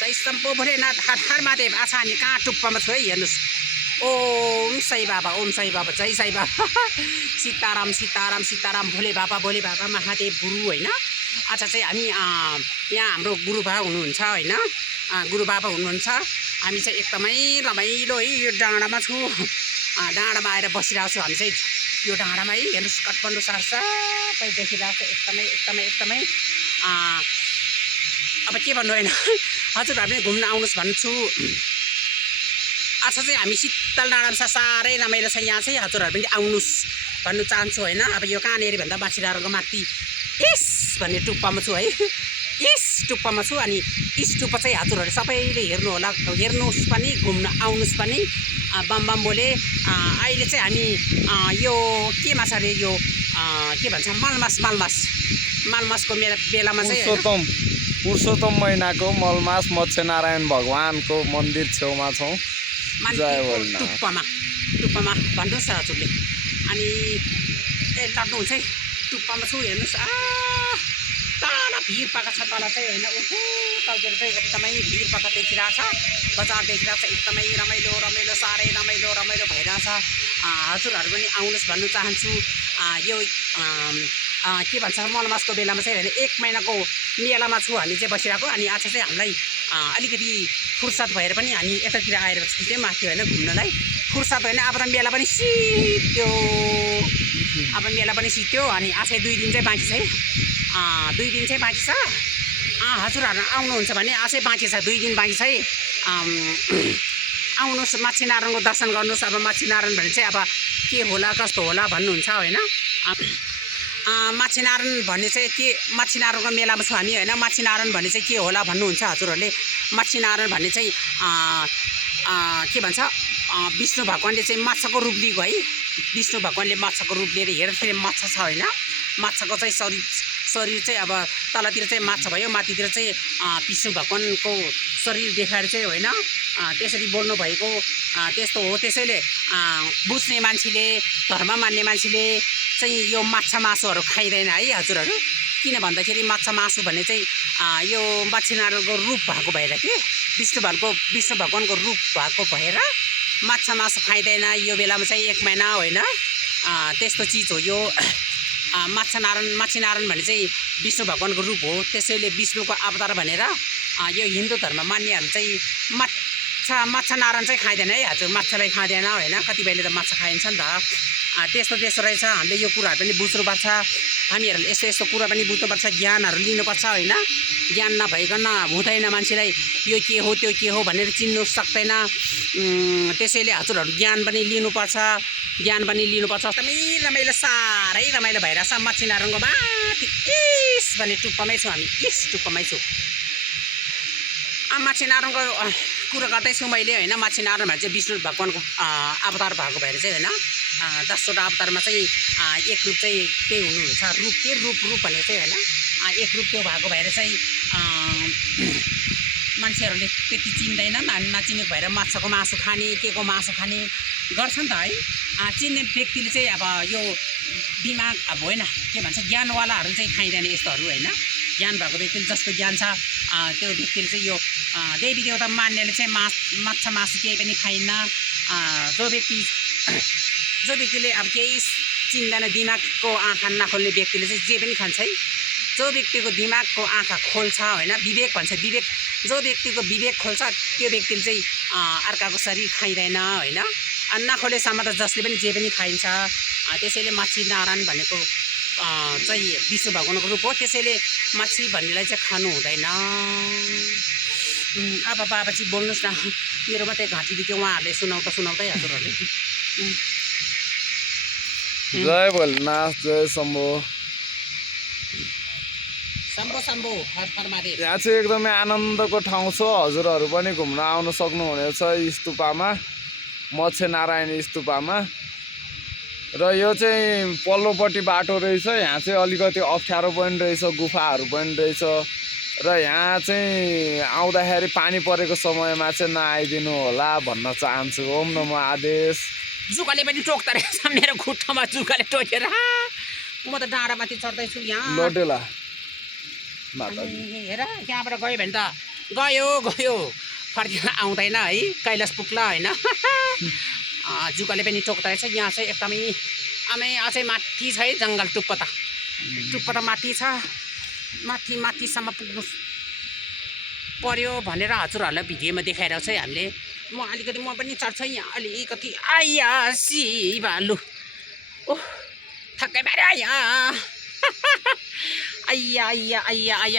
जय शम्भो भोलेनाथ हर हर महादेव। आज हामी कहाँ टुप्पामा छु है, हेर्नुहोस्। ओम साई बाबा, ओम साई बाबा, जय साई बाबा। सीताराम सीताराम सीताराम, भोले बाबा महादेव गुरु होइन। आज चाहिँ हामी यहाँ हाम्रो गुरु बाबा हुनुहुन्छ होइन, गुरु बाबा हुनुहुन्छ। हामी चाहिँ एकदमै रमाइलो है यो डाँडामा छु, डाँडामा आएर बसिरहेको छु हामी चाहिँ यो डाँडामा है। हेर्नुहोस् काठमाडौँ सहर सबै देखिरहेको छ, एकदमै एकदमै एकदमै अब के भन्नु होइन, हजुरहरूले घुम्न आउनुहोस् भन्छु। आज चाहिँ हामी शीतल डाँडामा छ, साह्रै रमाइलो छ यहाँ चाहिँ, हजुरहरू पनि आउनुहोस् भन्नु चाहन्छु होइन। अब यो कहाँनिर भन्दा माछिडाँडाको माथि यस भन्ने टुप्पामा छु है, यस टुप्पामा छु। अनि यस टुप्पा चाहिँ हजुरहरू सबैले हेर्नु होला, हेर्नुहोस् पनि, घुम्न आउनुहोस् पनि। बम बम बोले। अहिले चाहिँ हामी यो केमा छ अरे, यो के भन्छ मलमासको बेलामा चाहिँ पुरुषोत्तम महिनाको मलमास मत्स्यनारायण भगवानको मन्दिर छेउमा छौँ, टुप्पामा भन्नुहोस् न हजुरले। अनि लड्नुहुन्छ है, टुप्पामा छु हेर्नुहोस्। तल भिर पाका छ, तल चाहिँ होइन, ओहो तलतिर चाहिँ एकदमै भिर पाका देखिरहेछ, बजार देखिरहेछ, एकदमै रमाइलो रमाइलो, साह्रै रमाइलो रमाइलो भइरहेछ। हजुरहरू पनि आउनुहोस् भन्नु चाहन्छु। यो के भन्छ मलमासको बेलामा चाहिँ होइन, 1 महिनाको मेलामा छु हामी चाहिँ बसिरहेको। अनि आज चाहिँ हामीलाई अलिकति फुर्सद भएर पनि हामी यतातिर आएर छिट्यौँ माथि होइन घुम्नलाई। फुर्सद होइन, अब त मेला पनि सित्यो, अब मेला पनि सित्यो। अनि आज 2 दिन चाहिँ बाँकी छ है, 2 दिन चाहिँ बाँकी छ। हजुरहरू आउनुहुन्छ भने अझै बाँकी छ, 2 दिन बाँकी छ है। आउनुहोस्, माछिनारायणको दर्शन गर्नुहोस्। अब माछिनारायण भने चाहिँ अब के होला कस्तो होला भन्नुहुन्छ होइन। माछिनारायण भन्ने चाहिँ के, माछिनारायणको मेलामा छौँ हामी होइन। माछिनारायण भन्ने चाहिँ के होला भन्नुहुन्छ हजुरहरूले। माछिनारायण भन्ने चाहिँ के भन्छ, विष्णु भगवान्ले चाहिँ माछाको रूप लिएको है। विष्णु भगवान्ले माछाको रूप लिएर हेर्दाखेरि माछा छ होइन, माछाको चाहिँ शरीर चाहिँ अब तलतिर चाहिँ माछा भयो, माथितिर चाहिँ विष्णु भगवान्को शरीर देखाएर चाहिँ होइन, त्यसरी बोल्नु भएको त्यस्तो हो। त्यसैले बुझ्ने मान्छेले, धर्म मान्ने मान्छेले चाहिँ यो माछा मासुहरू खाइँदैन है हजुरहरू। किन भन्दाखेरि माछा मासु भन्ने चाहिँ यो माछिनारायणको रूप भएको भएर कि विष्णु भगवान्को रूप भएको भएर माछा मासु खाइँदैन यो बेलामा चाहिँ, 1 महिना होइन, त्यस्तो चिज हो यो। माछिनारायण भन्ने चाहिँ विष्णु भगवान्को रूप हो। त्यसैले विष्णुको अवतार भनेर यो हिन्दू धर्म मान्नेहरू चाहिँ माछा नारायण चाहिँ खाइँदैन है हजुर, माछालाई खाँदैन होइन। कतिपयले त माछा खाइन्छ नि त, त्यस्तो रहेछ। हामीले यो कुराहरू पनि बुझ्नुपर्छ, हामीहरूले यस्तो कुरा पनि बुझ्नुपर्छ, ज्ञानहरू लिनुपर्छ होइन। ज्ञान नभइकन हुँदैन, मान्छेलाई यो के हो त्यो के हो भनेर चिन्नु सक्दैन। त्यसैले हजुरहरू ज्ञान पनि लिनुपर्छ, एकदमै रमाइलो, साह्रै रमाइलो भइरहेछ। माछिनारायणको माथि यस भन्ने टुप्पामै छु हामी, यस टुप्पामै छु। माछिनारायणको कुरा गर्दैछु मैले होइन। माछिनारायण भने चाहिँ विष्णु भगवान्को अवतार भएको भएर चाहिँ होइन, 10वटा अवतारमा चाहिँ एक रूप चाहिँ त्यही हुनुहुन्छ। रूप भनेको चाहिँ होइन, एक रूप त्यो भएको भएर चाहिँ मान्छेहरूले त्यति चिन्दैनन्। नचिनेको भएर माछाको मासु खाने, के को मासु खाने गर्छन् त है। चिन्ने व्यक्तिले चाहिँ अब यो दिमाग अब होइन, के भन्छ, ज्ञानवालाहरू चाहिँ खाइँदैन यस्तोहरू होइन। ज्ञान भएको व्यक्तिले, जसको ज्ञान छ त्यो व्यक्तिले चाहिँ यो देवी देवता मान्नेले चाहिँ माछा मासु केही पनि खाइन्न। जो व्यक्तिले अब केही चिन्दैन, दिमागको आँखा नखोल्ने व्यक्तिले चाहिँ जे पनि खान्छ है। जो व्यक्तिको दिमागको आँखा खोल्छ होइन, विवेक भन्छ, विवेक, जो व्यक्तिको विवेक खोल्छ त्यो व्यक्तिले चाहिँ अर्काको शरीर खाइँदैन होइन। नखोलेसम्म त जसले पनि जे पनि खाइन्छ। त्यसैले माछिनारायण भनेको चाहिँ विष्णु भगवानको रूप हो। त्यसैले माछी भन्नेलाई चाहिँ खानु हुँदैन। अब बाबाजी बोल्नुहोस् न, मेरो मात्रै घाँटी दुख्यो, उहाँहरूले सुनाउँदै हजुरहरूले। जय भोलेनाथ, जय शम्भो शम्भो हर हर महादेव। यहाँ चाहिँ एकदमै आनन्दको ठाउँ छ, हजुरहरू पनि घुम्न आउन सक्नुहुनेछ स्तुपामा, मत्स्यनारायण स्तुपामा। र यो चाहिँ पल्लोपट्टि बाटो रहेछ, यहाँ चाहिँ अलिकति अप्ठ्यारो पनि रहेछ, गुफाहरू पनि रहेछ। र यहाँ चाहिँ आउँदाखेरि पानी परेको समयमा चाहिँ नआइदिनु होला भन्न चाहन्छु। ओम नमो आदेश। जुकाले पनि टोक्दो रहेछ मेरो खुट्टामा, जुकाले टोकेर। म त डाँडामाथि चढ्दैछु यहाँ, लोटेला हेर यहाँबाट गयो भने त गयो गयो फर्केर आउँदैन है कैलाश पुग्ला होइन जुकाले पनि टोक्दैछ यहाँ चाहिँ एकदमै अझै माथि छ है जङ्गल टुप्पो त माथि छ माथिसम्म पुग्नु पर्यो भनेर हजुरहरूलाई भिडियोमा देखाइरहेको छ है हामीले म पनि चढ्छु यहाँ अलिकति आइया सी भालु ओह थक्कै पार्यो यहाँ आइया आइया आइया आइया